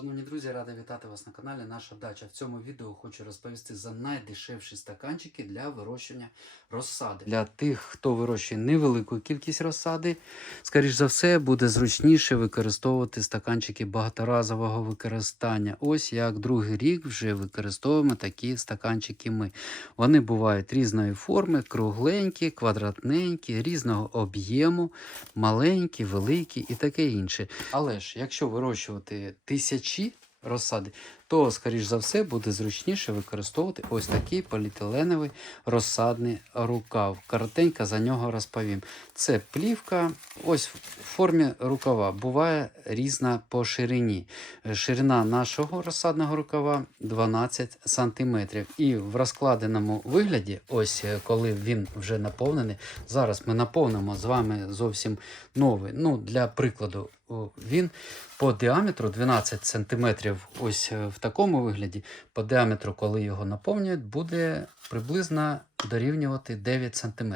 Шановні друзі, радий вітати вас на каналі Наша Дача. В цьому відео хочу розповісти за найдешевші стаканчики для вирощування розсади. Для тих, хто вирощує невелику кількість розсади, скоріш за все, буде зручніше використовувати стаканчики багаторазового використання. Ось як другий рік вже використовуємо такі стаканчики ми. Вони бувають різної форми, кругленькі, квадратненькі, різного об'єму, маленькі, великі і таке інше. Але ж, якщо вирощувати тисячі розсади, то, скоріш за все, буде зручніше використовувати ось такий поліетиленовий розсадний рукав. Коротенько за нього розповім. Це плівка, ось в формі рукава. Буває різна по ширині. Е, Ширина нашого розсадного рукава 12 см. І в розкладеному вигляді, ось е, коли він вже наповнений, зараз ми наповнимо з вами зовсім новий. Ну, для прикладу, він по діаметру 12 см. Ось е, в такому вигляді, по діаметру, коли його наповнюють, буде приблизно дорівнювати 9 см.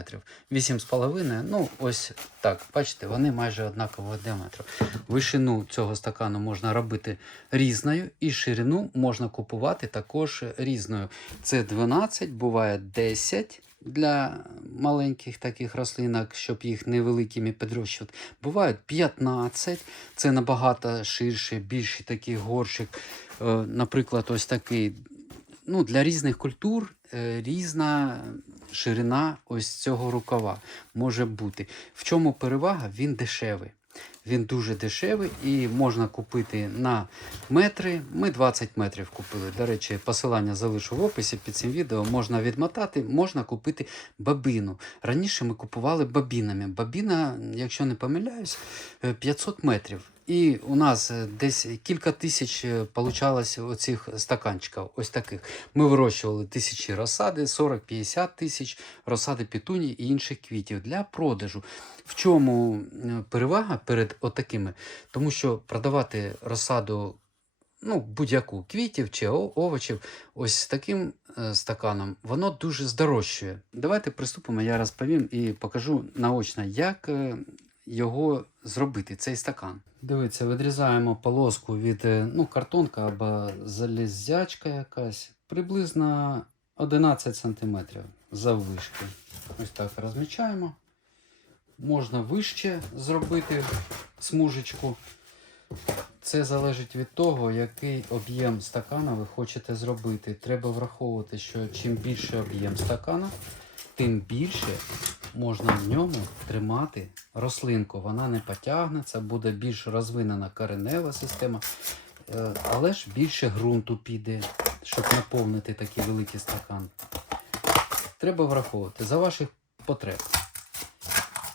8,5, ну ось так, бачите, вони майже однакового діаметру. Вишину цього стакану можна робити різною, і ширину можна купувати також різною. Це 12, буває 10 для маленьких таких рослинок, щоб їх невеликими підрощувати. Бувають 15, це набагато ширше, більший такий горщик. Е, Наприклад, ось такий. Ну, для різних культур е, різна ширина ось цього рукава може бути. В чому перевага? Він дешевий. Він дуже дешевий і можна купити на метри. Ми 20 метрів купили. До речі, посилання залишу в описі під цим відео. Можна відмотати, можна купити бабину. Раніше ми купували бабінами. Бабіна, якщо не помиляюсь, е, 500 метрів. І у нас е, десь кілька тисяч е, получалось оцих стаканчиків, ось таких. Ми вирощували тисячі розсади, 40-50 тисяч розсади петуній і інших квітів для продажу. В чому перевага перед отакими? Тому що продавати розсаду ну, будь-яку квітів чи овочів, ось з таким е, стаканом, воно дуже здорожчує. Давайте приступимо, я розповім і покажу наочно, як його зробити, цей стакан. Дивіться, відрізаємо полоску від е, ну, картонка або залізячка якась, приблизно 11 см заввишки. Ось так розмічаємо. Можна вище зробити смужечку. Це залежить від того, який об'єм стакана ви хочете зробити. Треба враховувати, що чим більше об'єм стакана, тим більше можна в ньому тримати рослинку. Вона не потягнеться, буде більш розвинена коренева система, е, але ж більше ґрунту піде, щоб наповнити такий великий стакан. Треба враховувати за ваших потреб.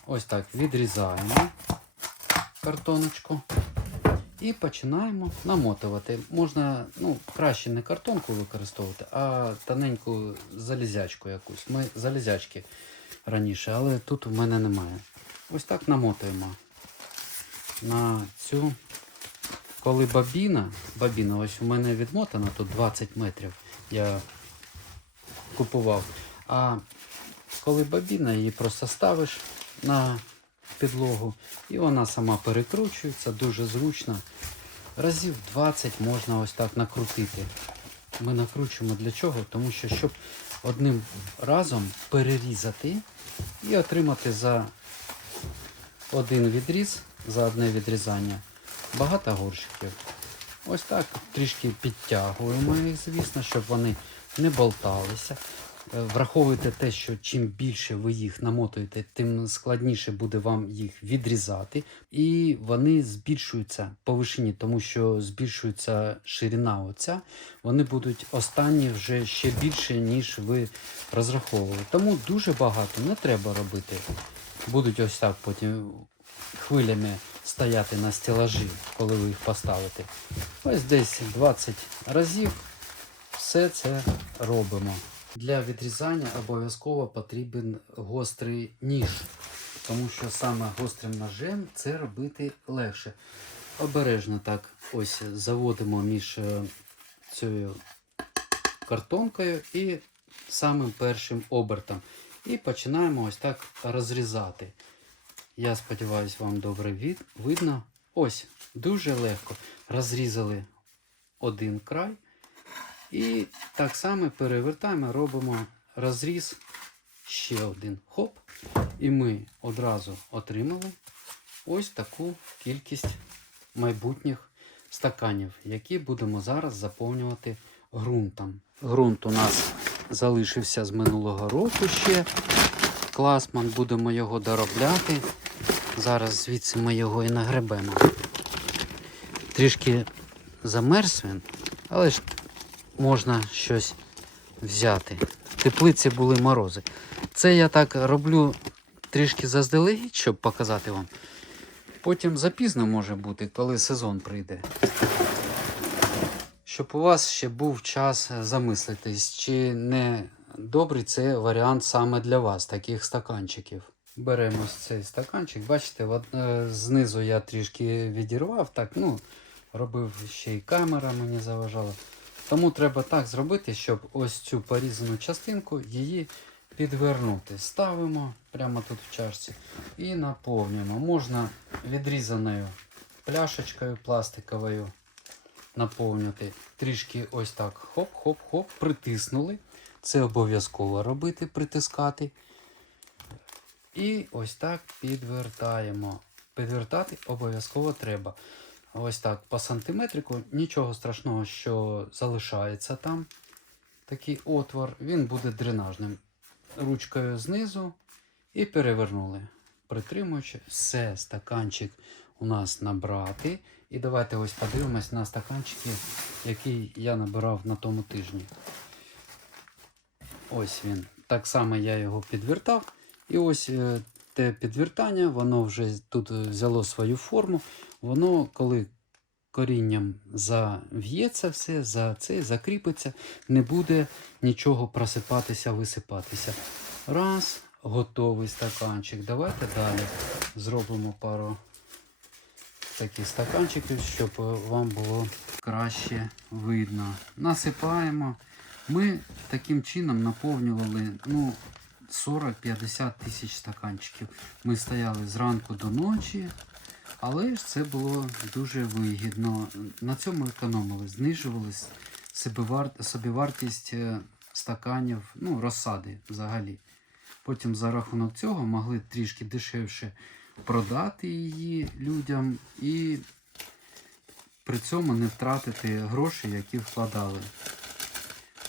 Ось так відрізаємо картоночку. І починаємо намотувати. Можна ну, краще не картонку використовувати, а тоненьку залізячку якусь. Ми залізячки раніше, але тут у мене немає. Ось так намотуємо на цю. Коли бабіна, бабіна, ось у мене відмотана, тут 20 метрів я купував. А коли бабіна, її просто ставиш на підлогу, і вона сама перекручується, дуже зручно. Разів 20 можна ось так накрутити. Ми накручуємо для чого? Тому що щоб одним разом перерізати і отримати за один відріз, за одне відрізання багато горщиків. Ось так трішки підтягуємо їх, звісно, щоб вони не болталися. Е, Враховуйте те, що чим більше ви їх намотуєте, тим складніше буде вам їх відрізати. І вони збільшуються по вишині, тому що збільшується ширина оця. Вони будуть останні вже ще більше, ніж ви розраховували. Тому дуже багато не треба робити. Будуть ось так потім хвилями стояти на стелажі, коли ви їх поставите. Ось десь 20 разів все це робимо. Для відрізання обов'язково потрібен гострий ніж, тому що саме гострим ножем це робити легше. Обережно так ось заводимо між е, цією картонкою і самим першим обертом. І починаємо ось так розрізати. Я сподіваюся, вам добре від... видно. Ось, дуже легко розрізали один край. І так само перевертаємо, робимо розріз ще один хоп. І ми одразу отримали ось таку кількість майбутніх стаканів, які будемо зараз заповнювати ґрунтом. Ґрунт у нас залишився з минулого року ще. Класман, будемо його доробляти. Зараз звідси ми його і нагребемо. Трішки замерз він, але ж можна щось взяти. Теплиці були морози. Це я так роблю трішки заздалегідь, щоб показати вам. Потім запізно може бути, коли сезон прийде. Щоб у вас ще був час замислитись, чи не добрий це варіант саме для вас, таких стаканчиків. Беремо цей стаканчик. Бачите, от, е, знизу я трішки відірвав, так, ну, робив ще й камера мені заважала. Тому треба так зробити, щоб ось цю порізану частинку її підвернути. Ставимо прямо тут в чашці і наповнюємо. Можна відрізаною пляшечкою пластиковою наповнювати. Трішки ось так хоп-хоп-хоп, притиснули. Це обов'язково робити, притискати. І ось так підвертаємо. Підвертати обов'язково треба. Ось так по сантиметрику. Нічого страшного, що залишається там такий отвор. Він буде дренажним. Ручкою знизу і перевернули. Притримуючи, все, стаканчик у нас набрати. І давайте ось подивимось на стаканчики, які я набирав на тому тижні. Ось він. Так само я його підвертав. І ось е, те підвертання, воно вже тут взяло свою форму. Воно, коли корінням зав'ється все, за це закріпиться, не буде нічого просипатися, висипатися. Раз, готовий стаканчик. Давайте далі зробимо пару таких стаканчиків, щоб е, вам було краще видно. Насипаємо. Ми таким чином наповнювали ну, 40-50 тисяч стаканчиків. Ми стояли зранку до ночі, але ж це було дуже вигідно. На цьому економили, знижували собівар- собівартість е, стаканів, ну, розсади взагалі. Потім за рахунок цього могли трішки дешевше продати її людям і при цьому не втратити гроші, які вкладали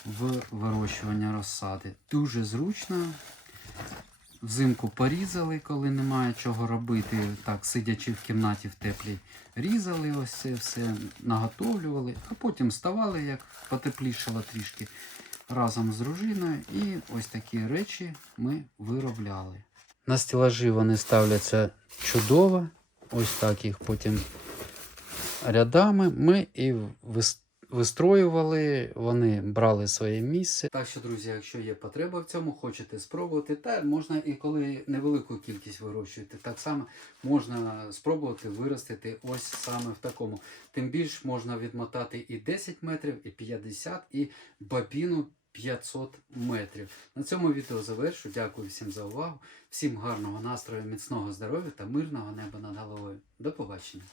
в вирощування розсади. Дуже зручно. Взимку порізали, коли немає чого робити, так, сидячи в кімнаті в теплій, різали ось це все, наготовлювали, а потім ставали, як потеплішало трішки разом з дружиною. І ось такі речі ми виробляли. На стелажі вони ставляться чудово. Ось так їх потім рядами ми і вис- вистроювали, вони брали своє місце. Так що, друзі, якщо є потреба в цьому, хочете спробувати, та можна і коли невелику кількість вирощуєте, так само можна спробувати виростити ось саме в такому. Тим більш можна відмотати і 10 метрів, і 50, і бабіну 500 метрів. На цьому відео завершу. Дякую всім за увагу. Всім гарного настрою, міцного здоров'я та мирного неба над головою. До побачення.